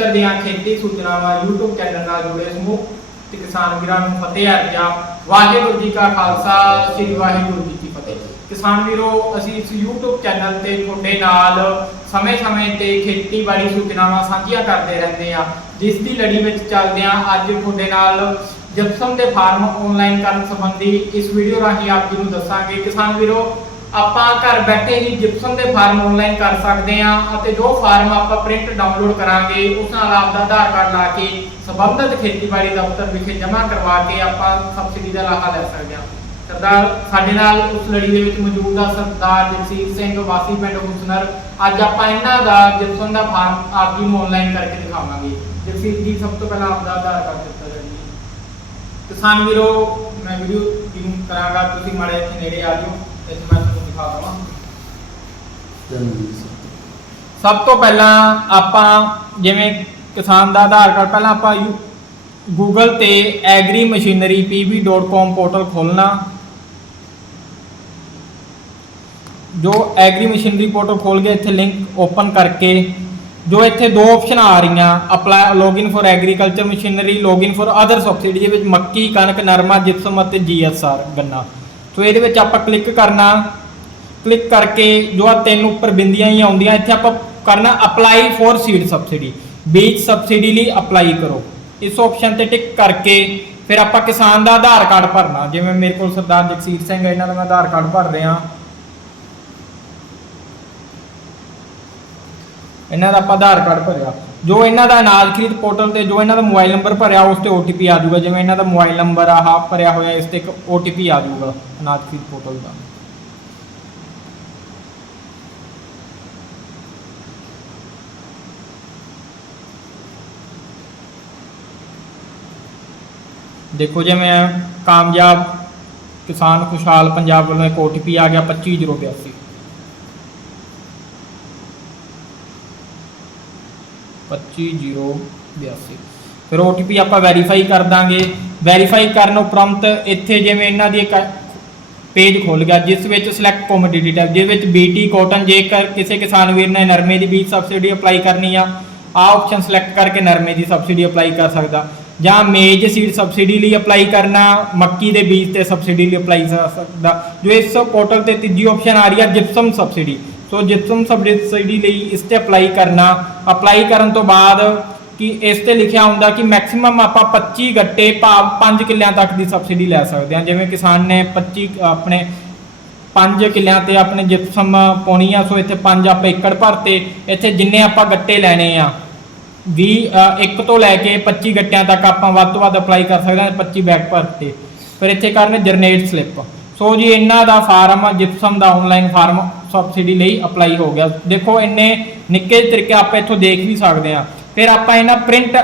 ਖੇਤਰ ਦੀਆਂ ਖੇਤੀ ਸੂਚਨਾਵਾਂ YouTube ਚੈਨਲ ਨਾਲ ਜੁੜੇ ਸਮੂਹ ਤੇ ਕਿਸਾਨ ਵੀਰਾਂ ਨੂੰ ਫਤਿਹ ਅਰਜਾ। ਵਾਹਿਗੁਰੂ ਜੀ ਕਾ ਖਾਲਸਾ, ਸ੍ਰੀ ਵਾਹਿਗੁਰੂ ਜੀ ਕੀ ਫਤਿਹ। ਕਿਸਾਨ ਵੀਰੋ, ਅਸੀਂ ਇਸ YouTube ਚੈਨਲ ਤੇ ਤੁਹਾਡੇ ਨਾਲ ਸਮੇਂ-ਸਮੇਂ ਤੇ ਖੇਤੀਬਾੜੀ ਸੂਚਨਾਵਾਂ ਸਾਂਝੀਆਂ ਕਰਦੇ ਰਹਿੰਦੇ ਆ ਜਿਸ ਦੀ ਲੜੀ ਵਿੱਚ ਚੱਲਦੇ ਆ ਅੱਜ ਤੁਹਾਡੇ ਨਾਲ ਜਿਪਸਮ ਦੇ ਫਾਰਮ ਆਨਲਾਈਨ ਕਰਨ ਸੰਬੰਧੀ ਇਸ ਵੀਡੀਓ ਰਾਹੀਂ ਆਪ ਜੀ ਨੂੰ ਦੱਸਾਂਗੇ। ਕਿਸਾਨ ਵੀਰੋ ਆਪਾਂ ਘਰ ਬੈਠੇ ਹੀ ਜਿਪਸਮ ਦੇ ਫਾਰਮ ਆਨਲਾਈਨ ਕਰ ਸਕਦੇ ਹਾਂ ਅਤੇ ਜੋ ਫਾਰਮ ਆਪਾਂ ਪ੍ਰਿੰਟ ਡਾਊਨਲੋਡ ਕਰਾਂਗੇ, ਉਸ ਨਾਲ ਆਪਦਾ ਆਧਾਰ ਕਾਰਡ ਲਾ ਕੇ ਸੰਬੰਧਿਤ ਖੇਤੀਬਾੜੀ ਦਫ਼ਤਰ ਵਿਖੇ ਜਮ੍ਹਾਂ ਕਰਵਾ ਕੇ ਆਪਾਂ ਸਬਸਿਡੀ ਦਾ ਲਾਹਾ ਲੈ ਸਕਦੇ ਹਾਂ। ਸਰਦਾਰ, ਸਾਡੇ ਨਾਲ ਉਸ ਲੜੀ ਦੇ ਵਿੱਚ ਮੌਜੂਦ ਆ ਸਰਦਾਰ ਜਗਸੀਰ ਸਿੰਘ, ਵਾਸੀ ਪਿੰਡ ਹੁਸਨਰ। ਅੱਜ ਆਪਾਂ ਇਹਨਾਂ ਦਾ ਜਿਪਸਮ ਦਾ ਫਾਰਮ ਆਪ ਜੀ ਨੂੰ ਆਨਲਾਈਨ ਕਰਕੇ ਦਿਖਾਵਾਂਗੇ। ਜਗਸੀਰ ਜੀ, ਸਭ ਤੋਂ ਪਹਿਲਾਂ ਆਪਦਾ ਆਧਾਰ ਕਾਰਡ ਦਿੱਤਾ ਜਾਵੇ। ਕਿਸਾਨ ਵੀਰੋ, ਮੈਂ ਵੀਡੀਓ ਟੀਮ ਕਰਾਂਗਾ। ਤੁਸੀਂ ਮਾੜੇ ਇੱਥੇ ਨੇੜੇ ਆ ਜਾਓ। ਇੱਥੇ ਮੈਂ ਤੁਹਾਨੂੰ ਦਵਾਂ ਸਭ ਤੋਂ ਪਹਿਲਾਂ ਆਪਾਂ ਜਿਵੇਂ ਕਿਸਾਨ ਦਾ ਆਧਾਰ ਕਾਰਡ, ਪਹਿਲਾਂ ਆਪਾਂ ਯੂ ਗੂਗਲ ਤੇ ਐਗਰੀ ਮਸ਼ੀਨਰੀ pb.com ਪੋਰਟਲ ਖੋਲਣਾ ਜੋ ਐਗਰੀ ਮਸ਼ੀਨਰੀ ਪੋਰਟਲ ਖੋਲ ਕੇ ਇੱਥੇ ਲਿੰਕ ਓਪਨ ਕਰਕੇ, ਜੋ ਇੱਥੇ ਦੋ ਆਪਸ਼ਨ ਆ ਰਹੀਆਂ apply login for agriculture machinery login for other subsidy ਦੇ ਵਿੱਚ ਮੱਕੀ, ਕਣਕ, ਨਰਮਾ ਜਿਪਸਮ ਅਤੇ ਜੀਐਸਆਰ ਗੰਨਾ। ਸੋ ਇਹਦੇ ਵਿੱਚ ਆਪਾਂ ਕਲਿੱਕ ਕਰਨਾ। ਕਲਿੱਕ ਕਰਕੇ ਜੋ ਆ ਤਿੰਨ ਉੱਪਰ ਬਿੰਦੀਆਂ ਹੀ ਆਉਂਦੀਆਂ, ਇੱਥੇ ਆਪਾਂ ਕਰਨਾ ਅਪਲਾਈ ਫॉर ਸੀਡ ਸਬਸਿਡੀ ਬੀਜ ਸਬਸਿਡੀ ਲਈ ਅਪਲਾਈ ਕਰੋ। ਇਸ ਆਪਸ਼ਨ ਤੇ ਟਿਕ ਕਰਕੇ ਫਿਰ ਆਪਾਂ ਕਿਸਾਨ ਦਾ ਆਧਾਰ ਕਾਰਡ ਭਰਨਾ। ਜਿਵੇਂ ਮੇਰੇ ਕੋਲ ਸਰਦਾਰ ਜਗਸੀਰ ਸਿੰਘ ਹੈ, ਇਹਨਾਂ ਦਾ ਮੈਂ ਆਧਾਰ ਕਾਰਡ ਭਰ ਰਿਹਾ। ਇਹਨਾਂ ਦਾ ਆਪਾਂ ਆਧਾਰ ਕਾਰਡ ਭਰਿਆ। ਜੋ ਇਹਨਾਂ ਦਾ ਅਨਾਜ ਖਰੀਦ ਪੋਰਟਲ ਤੇ ਜੋ ਇਹਨਾਂ ਦਾ ਮੋਬਾਈਲ ਨੰਬਰ ਭਰਿਆ, ਉਸ ਤੇ OTP ਆ ਜਾਊਗਾ। ਜਿਵੇਂ ਇਹਨਾਂ ਦਾ ਮੋਬਾਈਲ ਨੰਬਰ ਆ ਆਹ ਭਰਿਆ ਹੋਇਆ, ਇਸ ਤੇ ਇੱਕ OTP ਆ ਜਾਊਗਾ ਅਨਾਜ ਖਰੀਦ ਪੋਰਟਲ ਦਾ। ਦੇਖੋ ਜਿਵੇਂ ਕਾਮਯਾਬ ਕਿਸਾਨ ਖੁਸ਼ਹਾਲ ਪੰਜਾਬ ਵੱਲੋਂ ਇੱਕ OTP ਆ ਗਿਆ 25082 25082 ਫਿਰ OTP ਆਪਾਂ ਵੈਰੀਫਾਈ ਕਰ ਦਾਂਗੇ। ਵੈਰੀਫਾਈ ਕਰਨ ਉਪਰੰਤ ਇੱਥੇ ਜਿਵੇਂ ਇਹਨਾਂ ਦੀ ਇੱਕ ਪੇਜ ਖੁੱਲ ਗਿਆ, ਜਿਸ ਵਿੱਚ ਸਿਲੈਕਟ ਕਮੋਡਿਟੀ ਟੈਬ ਜਿਸ ਵਿੱਚ BT ਕਾਟਨ ਜੇਕਰ ਕਿਸੇ ਕਿਸਾਨ ਵੀਰ ਨੇ ਨਰਮੇ ਦੀ ਬੀਜ ਸਬਸਿਡੀ ਅਪਲਾਈ ਕਰਨੀ ਆ ਆ ਆਪਸ਼ਨ ਸਿਲੈਕਟ ਕਰਕੇ ਨਰਮੇ ਦੀ ਸਬਸਿਡੀ ਅਪਲਾਈ ਕਰ ਸਕਦਾ। ਜਾਂ ਮੇਜ ਸੀਡ ਸਬਸਿਡੀ ਲਈ ਅਪਲਾਈ ਕਰਨਾ, ਮੱਕੀ ਦੇ ਬੀਜ ਤੇ ਸਬਸਿਡੀ ਲਈ ਅਪਲਾਈ ਕਰ ਸਕਦਾ ਜੋ ਇਸ ਪੋਰਟਲ ਤੇ ਤੀਜੀ ਆਪਸ਼ਨ ਆ ਰਹੀ ਹੈ gypsum subsidy so gypsum subsidy ਲਈ ਇਸ ਤੇ ਅਪਲਾਈ ਕਰਨਾ। ਅਪਲਾਈ ਕਰਨ ਤੋਂ ਬਾਅਦ ਕਿ ਇਸ ਤੇ ਲਿਖਿਆ ਹੁੰਦਾ ਕਿ ਮੈਕਸਿਮਮ ਆਪਾਂ 25 ਗੱਟੇ ਭਾਵ 5 ਕਿੱਲਿਆਂ ਤੱਕ ਦੀ ਸਬਸਿਡੀ ਲੈ ਸਕਦੇ ਹਾਂ। ਜਿਵੇਂ ਕਿਸਾਨ ਨੇ 25 ਆਪਣੇ 5 ਕਿੱਲਿਆਂ ਤੇ ਆਪਣੇ ਜਿਪਸਮ ਪਾਉਣੀ ਆ, ਸੋ ਇੱਥੇ 5 ਆਪਾਂ ਏਕੜ ਭਰਤੇ। ਇੱਥੇ ਜਿੰਨੇ ਆਪਾਂ ਗੱਟੇ ਲੈਣੇ ਆ 20 ਇੱਕ ਤੋਂ ਲੈ ਕੇ 25 ਗੱਟਿਆਂ ਤੱਕ ਆਪਾਂ ਵੱਧ ਤੋਂ ਵੱਧ ਅਪਲਾਈ ਕਰ ਸਕਦੇ ਹਾਂ 25 ਭਰ 'ਤੇ ਫਿਰ ਇੱਥੇ ਕਰਨ ਜਨਰੇਟ ਸਲਿੱਪ ਸੋ ਜੀ, ਇਹਨਾਂ ਦਾ ਫਾਰਮ ਜਿਪਸਮ ਦਾ ਆਨਲਾਈਨ ਫਾਰਮ ਸਬਸਿਡੀ ਲਈ ਅਪਲਾਈ ਹੋ ਗਿਆ। ਦੇਖੋ, ਇੰਨੇ ਨਿੱਕੇ ਤਰੀਕੇ ਆਪਾਂ ਇੱਥੋਂ ਦੇਖ ਵੀ ਸਕਦੇ ਆ ਫਿਰ ਆਪਾਂ ਇਹਨਾਂ ਪ੍ਰਿੰਟ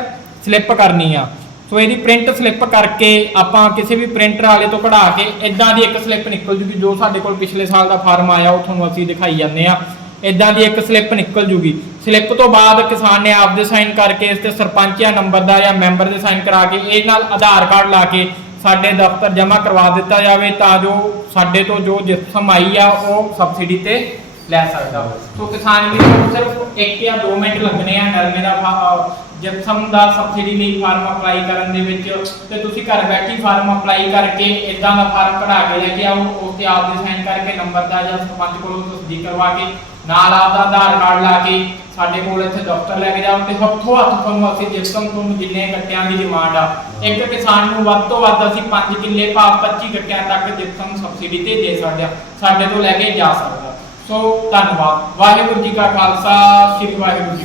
ਸਲਿੱਪ ਕਰਨੀ ਆ। ਸੋ ਇਹਦੀ ਪ੍ਰਿੰਟ ਸਲਿੱਪ ਕਰਕੇ ਆਪਾਂ ਕਿਸੇ ਵੀ ਪ੍ਰਿੰਟਰ ਵਾਲੇ ਤੋਂ ਕਢਾ ਕੇ ਇਦਾਂ ਦੀ ਇੱਕ ਸਲਿੱਪ ਨਿਕਲ ਜੂਗੀ, ਜੋ ਸਾਡੇ ਕੋਲ ਪਿਛਲੇ ਸਾਲ ਦਾ ਫਾਰਮ ਆਇਆ, ਉਹ ਤੁਹਾਨੂੰ ਅਸੀਂ ਦਿਖਾਈ ਜਾਂਦੇ ਆ ਇਦਾਂ ਦੀ ਇੱਕ ਸਲਿੱਪ ਨਿਕਲ ਜੂਗੀ। ਸਲਿੱਪ ਤੋਂ ਬਾਅਦ ਕਿਸਾਨ ਨੇ ਆਪਦੇ ਸਾਈਨ ਕਰਕੇ ਇਸ ਤੇ ਸਰਪੰਚ ਜਾਂ ਨੰਬਰਦਾਰ ਜਾਂ ਮੈਂਬਰ ਦੇ ਸਾਈਨ ਕਰਾ ਕੇ ਇਹ ਨਾਲ ਆਧਾਰ ਕਾਰਡ ਲਾ ਕੇ ਸਾਡੇ ਦਫ਼ਤਰ ਜਮ੍ਹਾਂ ਕਰਵਾ ਦਿੱਤਾ ਜਾਵੇ ਤਾਂ ਜੋ ਸਾਡੇ ਤੋਂ ਜੋ ਜਿਸਮ ਆਈ ਆ, ਉਹ ਸਬਸਿਡੀ ਤੇ ਲੈ ਸਕਦਾ। ਸੋ ਕਿਸਾਨ ਵੀ ਸਿਰਫ 1 ਜਾਂ 2 ਮਿੰਟ ਲੱਗਣੇ ਆ ਨਰਮੇ ਦਾ ਜਿਪਸਮ ਦਾ ਸਬਸਿਡੀ ਲਈ ਫਾਰਮ ਅਪਲਾਈ ਕਰਨ ਦੇ ਵਿੱਚ ਤੇ ਤੁਸੀਂ ਘਰ ਬੈਠੀ ਫਾਰਮ ਅਪਲਾਈ ਕਰਕੇ ਇਦਾਂ ਦਾ ਫਾਰਮ ਕਢਾ ਕੇ ਲੈ ਕੇ ਆਓ, ਉਸ ਤੇ ਆਪਦੇ ਸਾਈਨ ਕਰਕੇ ਨੰਬਰ ਦਾ ਜਾਂ ਸਰਪੰਚ ਕੋਲੋਂ ਤਸਦੀਕ ਕਰਵਾ ਕੇ, ਨਾਲ ਆਪਦਾ ਆਧਾਰ ਕਾਰਡ ਲਾ ਕੇ ਸਾਡੇ ਕੋਲ ਇੱਥੇ ਦਫ਼ਤਰ ਲੈ ਕੇ ਜਾਓ ਤੇ ਹੱਥੋਂ ਹੱਥ ਤੁਹਾਨੂੰ ਅਸੀਂ ਜਿਸਮ ਤੋਂ ਜਿੰਨੇ ਗੱਟਿਆਂ ਦੀ ਡਿਮਾਂਡ ਆ, ਇੱਕ ਕਿਸਾਨ ਨੂੰ ਵੱਧ ਤੋਂ ਵੱਧ ਅਸੀਂ 5 ਕਿੱਲੇ ਭਾਵ 25 ਗੱਟਿਆਂ ਤੱਕ ਜਿਸਮ ਸਬਸਿਡੀ ਤੇ ਦੇ ਸਕਦੇ ਆ, ਸਾਡੇ ਤੋਂ ਲੈ ਕੇ ਜਾ ਸਕਦਾ। ਸੋ ਧੰਨਵਾਦ, ਵਾਹਿਗੁਰੂ ਜੀ ਕਾ ਖਾਲਸਾ, ਸ੍ਰੀ ਵਾਹਿਗੁਰੂ ਜੀ